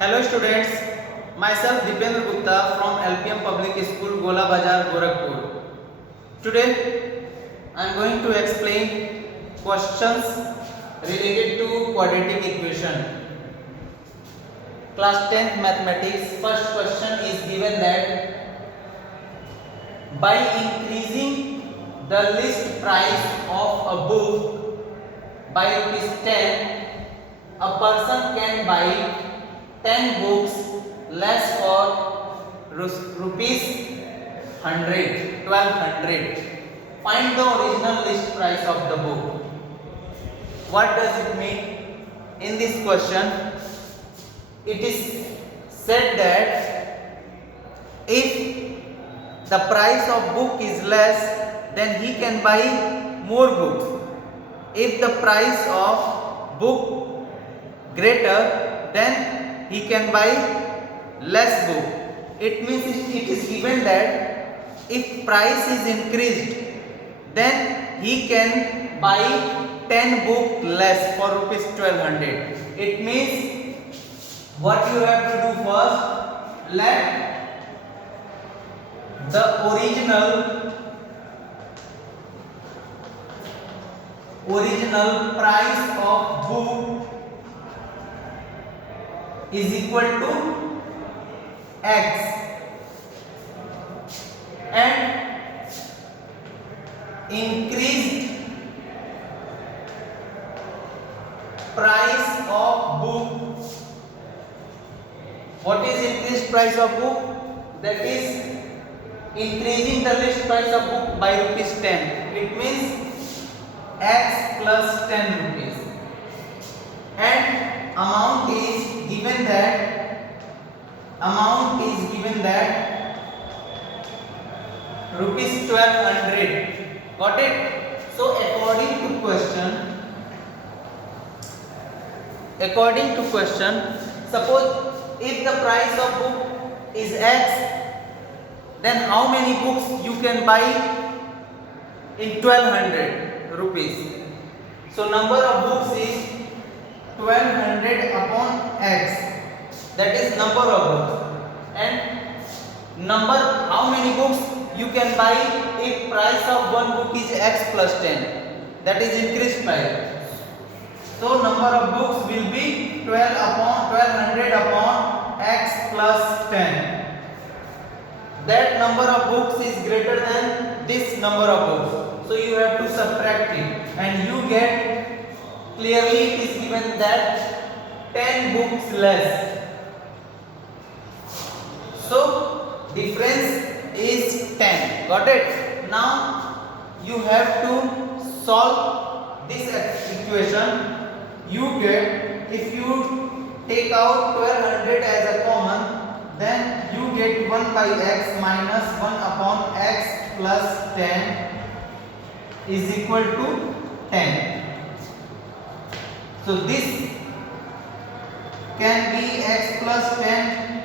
Hello students, myself Dipendra Gupta from LPM Public School Gola Bazar Gorakhpur. Today I am going to explain questions related to quadratic equation. Class 10th mathematics. First question is given that by increasing the list price of a book by ₹10, a person can buy 10 books less for rupees 1200. Find the original list price of the book. What does it mean? In this question, it is said that if the price of book is less, then he can buy more books. If the price of book greater, then he can buy less book. It means it is given that if price is increased, then he can buy 10 book less for rupees 1200. It means what you have to do first, let the original price of book is equal to x and increased price of book. What is increased price of book? That is increasing the list price of book by ₹10. It means x plus 10 rupees, and amount is given that rupees 1200. Got it? So according to question, suppose if the price of book is x, then how many books you can buy in 1200 rupees? So number of books is 1200 upon x, that is number of books, and how many books you can buy if price of one book is x plus 10, that is increased price. So number of books will be 1200 upon x plus 10. That number of books is greater than this number of books, so you have to subtract it, and you get clearly it is given that 10 books less. So difference is 10. Got it? Now you have to solve this equation. You get, if you take out 1200 as a common, then you get 1 by x minus 1 upon x plus 10 is equal to 10. So this can be x plus 10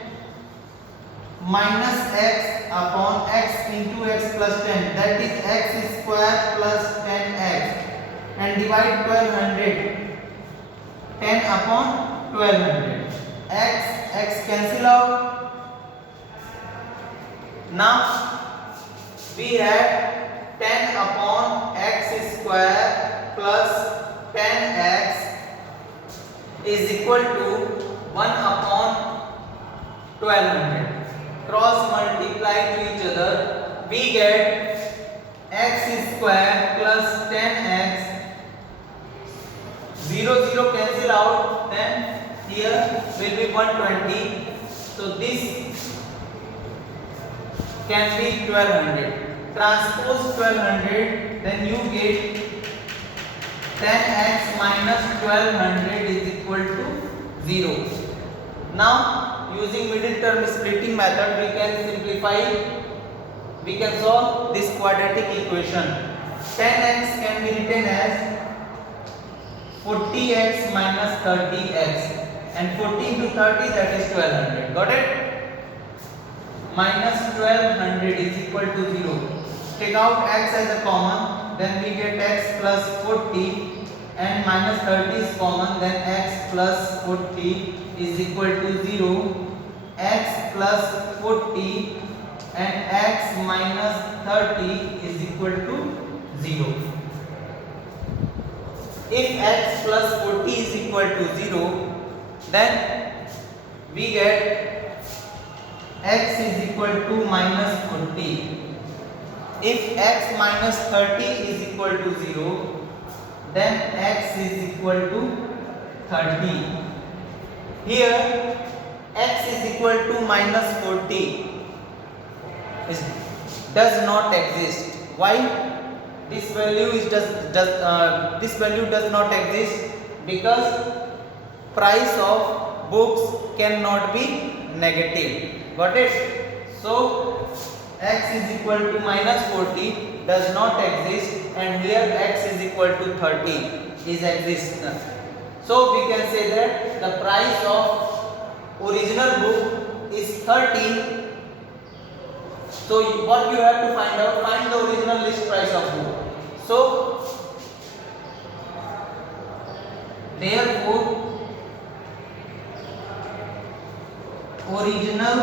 minus x upon x into x plus 10, that is x square plus 10x, and divide 1200, 10 upon 1200, x cancel out. Now we have 10 upon x square plus 10x is equal to 1 upon 1200. Cross multiply to each other, we get x square plus 10x, 0 cancel out, then here will be 120. So this can be 1200. Transpose 1200, then you get 10x minus 1200 is equal to 0. Now using middle term splitting method, we can solve this quadratic equation. 10x can be written as 40x minus 30x, and 14 to 30, that is 1200. Got it? Minus 1200 is equal to 0. Take out x as a common, then we get x plus 40, and minus 30 is common, then x plus 40 is equal to 0, x plus 40 and x minus 30 is equal to 0. If x plus 40 is equal to 0, then we get x is equal to minus 40. If x minus 30 is equal to 0, then x is equal to 30. Here x is equal to minus 40 does not exist. Why? This value does not exist because price of books cannot be negative. Got it? So x is equal to minus 40 does not exist, and here x is equal to 30 is exist. So we can say that the price of original book is 30. So what you have to find out? Find the original list price of book. So therefore original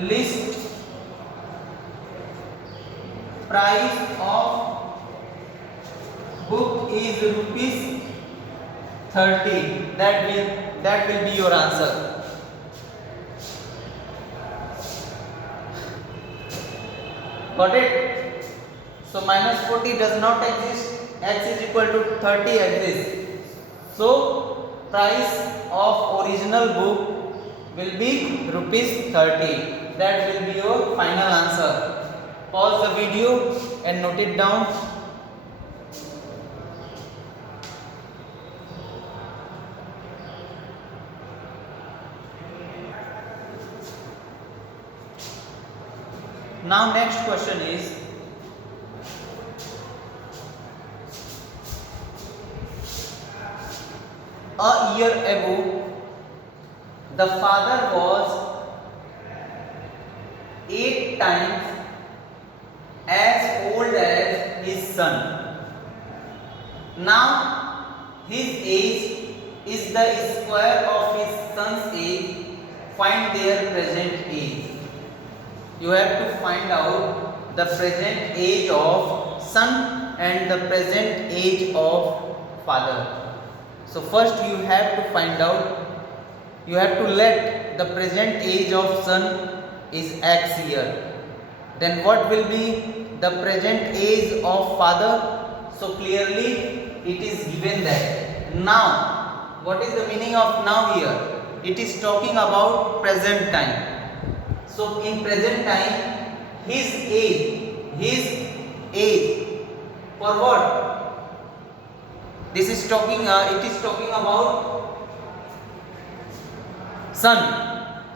list price of book is rupees 30. That will be your answer. Got it? So minus 40 does not exist. X is equal to 30 exists. So price of original book will be rupees 30. That will be your final answer. Pause the video and note it down. Now next question is, a year ago the father was 8 times as old as his son. Now his age is the square of his son's age. Find their present age. You have to find out the present age of son and the present age of father. So first you have to find out, you have to let the present age of son is x year. Then what will be the present age of father? So clearly it is given that. Now, what is the meaning of now here? It is talking about present time. So in present time, his age for what? This is talking. It is talking about son.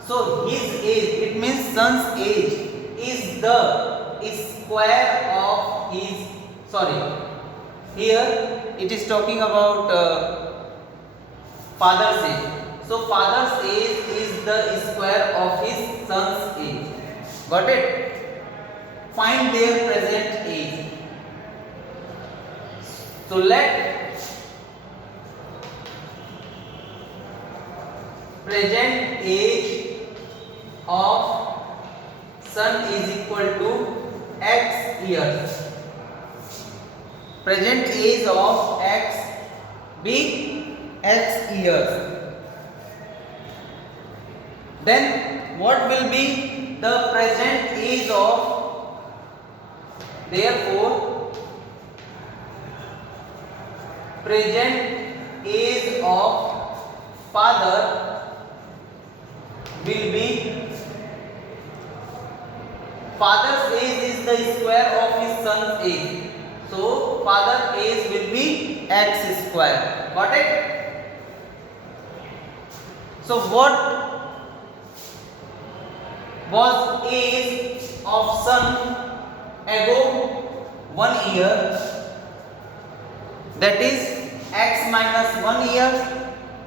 So his age, it means son's age is the square of his. Sorry, here it is talking about father's age. So father's age is the square of his son's age. Got it? Find their present age. So let present age of son is equal to x years. Present age of x be x years. Then what will be the present age of, therefore present age of father will be, father's age is the square of his son's age. So father's age will be x square. Got it? So what was age of son ago? 1 year, that is x minus 1 year,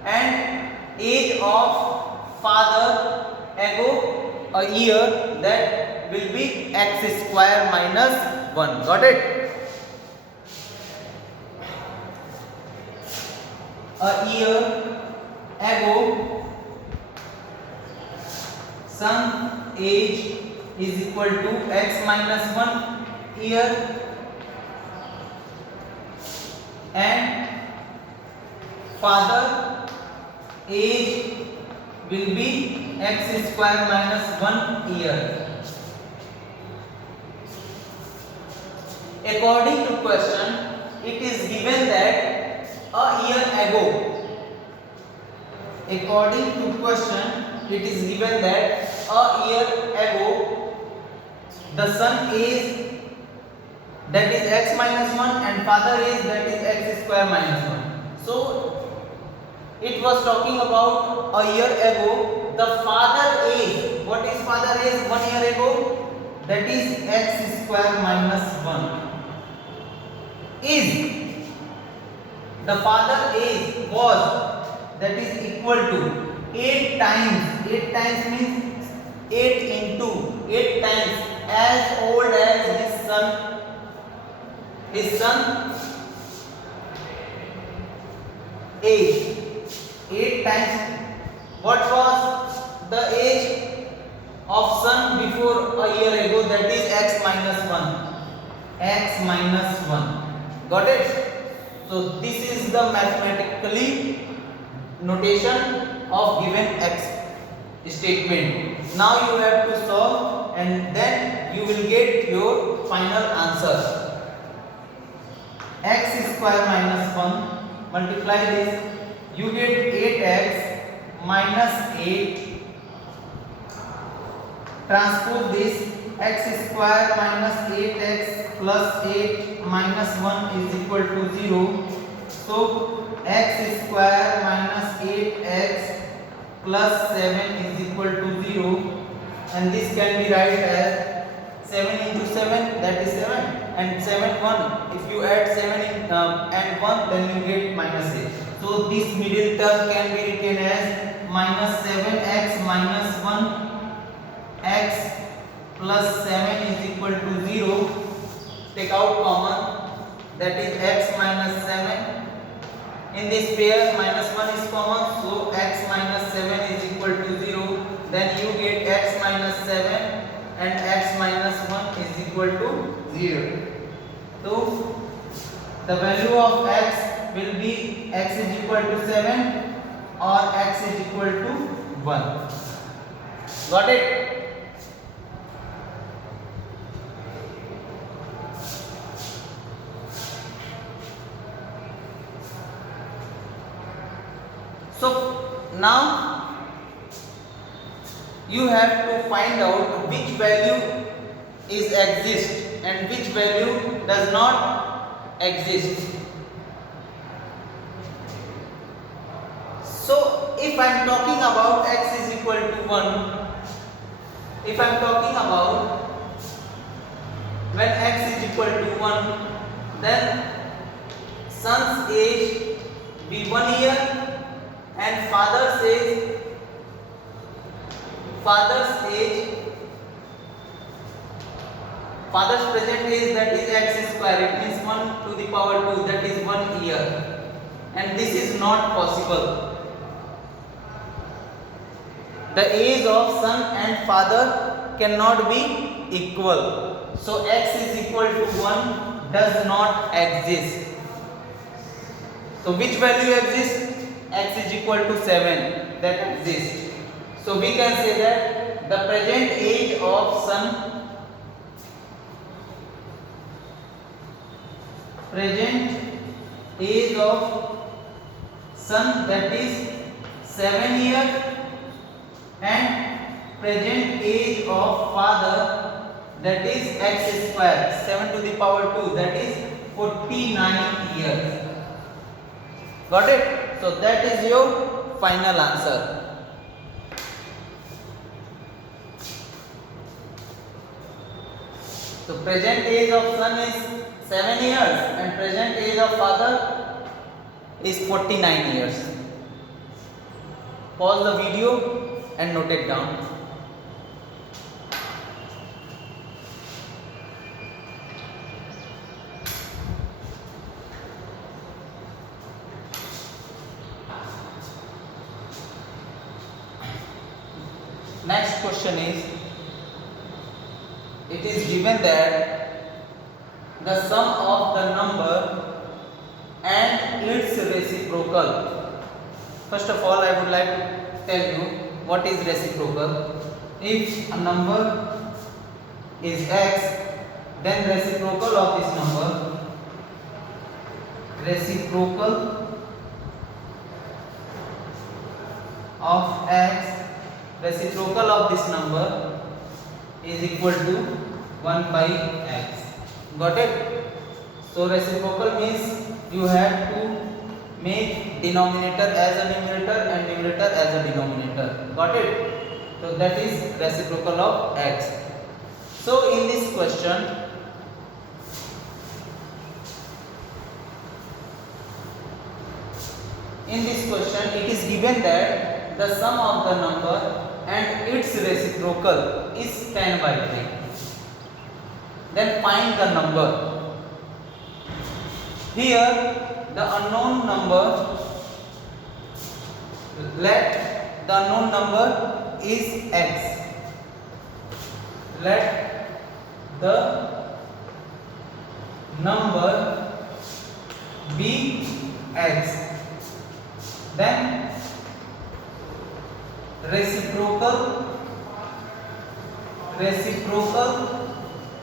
and age of father ago a year, that will be x square minus 1. Got it? a year ago son age is equal to x minus 1 year and father age will be x square minus 1 year. According to question, it is given that a year ago, according to question, it is given that a year ago the son is, that is x minus 1, and father is, that is x square minus 1. So it was talking about a year ago. The father age, what is father age 1 year ago? That is x square minus 1. Is the father age was, that is equal to 8 times. 8 times means 8 into 8 times as old as his son. His son age. 8 times. What was the age of son before a year ago? That is x minus 1. X minus 1. Got it? So this is the mathematically notation of given x statement. Now you have to solve and then you will get your final answer. X square minus 1, multiply this, you get 8x minus 8, transpose this, x square minus 8x plus 8 minus 1 is equal to 0. So x square minus 8x plus 7 is equal to 0, and this can be write as 7 into 7, that is 7, and 7 1. If you add 7 and 1, then you get minus 8. So this middle term can be written as minus 7x minus 1, x plus 7 is equal to 0. Take out common, that is x minus 7. In this pair minus 1 is common, so x minus 7 is equal to 0. Then you get x minus 7 and x minus 1 is equal to 0. So the value of x will be x is equal to 7 or x is equal to 1. Got it? So now you have to find out which value is exist and which value does not exist. So if I am talking about x is equal to 1, if I am talking about when x is equal to 1, then son's age be 1 year and father's age, father's present age, that is x square, it means 1 to the power 2, that is 1 year, and this is not possible. The age of son and father cannot be equal, so x is equal to 1 does not exist. So which value exists? X is equal to 7, that exists. So we can say that the present age of son, that is 7 years, and present age of father, that is x square, 7 to the power 2, that is 49 years. Got it? So that is your final answer. So present age of son is 7 years and present age of father is 49 years. Pause the video and note it down. question is, it is given that the sum of the number and its reciprocal. First of all, I would like to tell you what is reciprocal. If a number is x, then reciprocal of this number is equal to 1 by x. Got it? So reciprocal means you have to make denominator as a numerator and numerator as a denominator. Got it? So that is reciprocal of x. So in this question, it is given that the sum of the number and its reciprocal is 10 by 3. Then find the number. Here the unknown number, let the unknown number is x. Let the number be x. Then reciprocal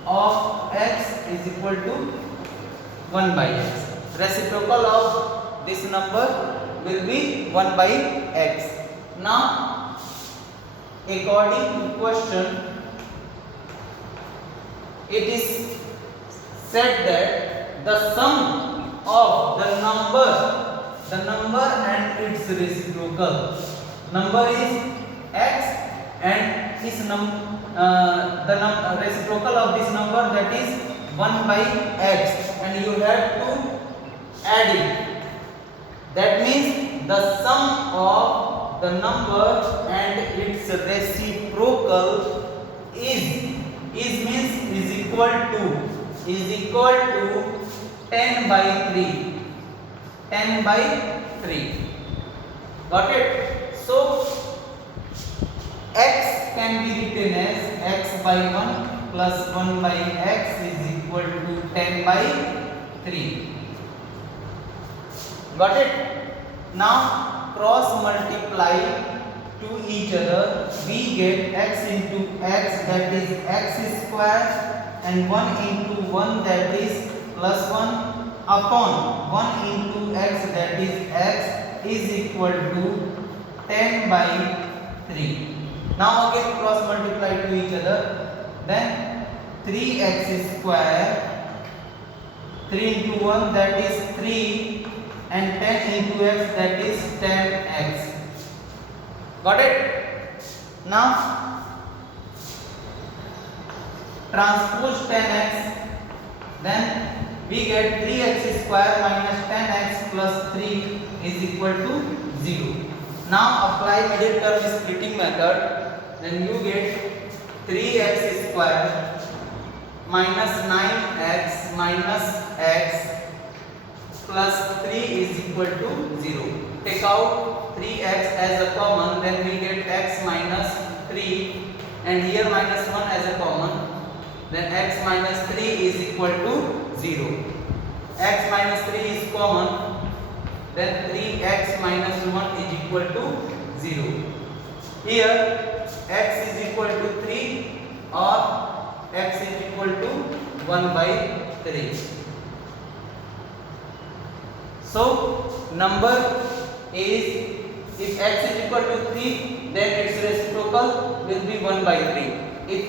of x is equal to 1 by x. Reciprocal of this number will be 1 by x. Now according to question, it is said that the sum of the number and its reciprocal. Number is x and reciprocal of this number, that is 1 by x, and you have to add it. That means the sum of the number and its reciprocal is equal to 10 by 3. 10 by 3. Got it? So x can be written as x by 1 plus 1 by x is equal to 10 by 3. Got it? Now cross multiply to each other, we get x into x, that is x square, and 1 into 1, that is plus 1, upon 1 into x, that is x, is equal to 10 by 3. Now again cross multiply to each other, then 3x square, 3 into 1, that is 3, and 10 into x, that is 10x. Got it? Now transpose 10x, then we get 3x square minus 10x plus 3 is equal to 0. Now apply middle term splitting method, then you get 3x square minus 9x minus x plus 3 is equal to 0. Take out 3x as a common, then we get x minus 3, and here minus 1 as a common, then x minus 3 is equal to 0. X minus 3 is common, then 3x minus 1 is equal to 0. Here x is equal to 3 or x is equal to 1 by 3. So number is, if x is equal to 3, then its reciprocal will be 1 by 3. If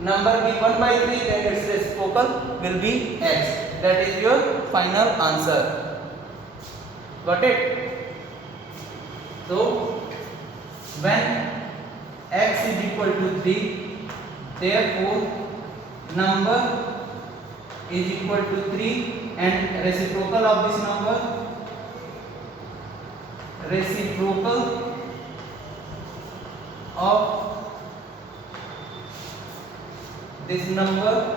number be 1 by 3, then its reciprocal will be x. That is your final answer. Got it? So when x is equal to 3, therefore number is equal to 3, and reciprocal of this number, reciprocal of this number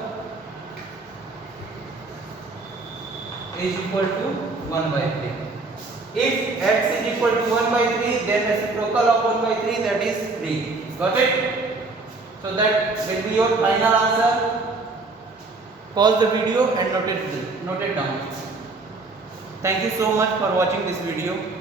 is equal to 1 by 3. If x is equal to 1 by 3, then reciprocal of 1 by 3, that is 3. Got it? So that will be your final answer. Pause the video and note it down. Thank you so much for watching this video.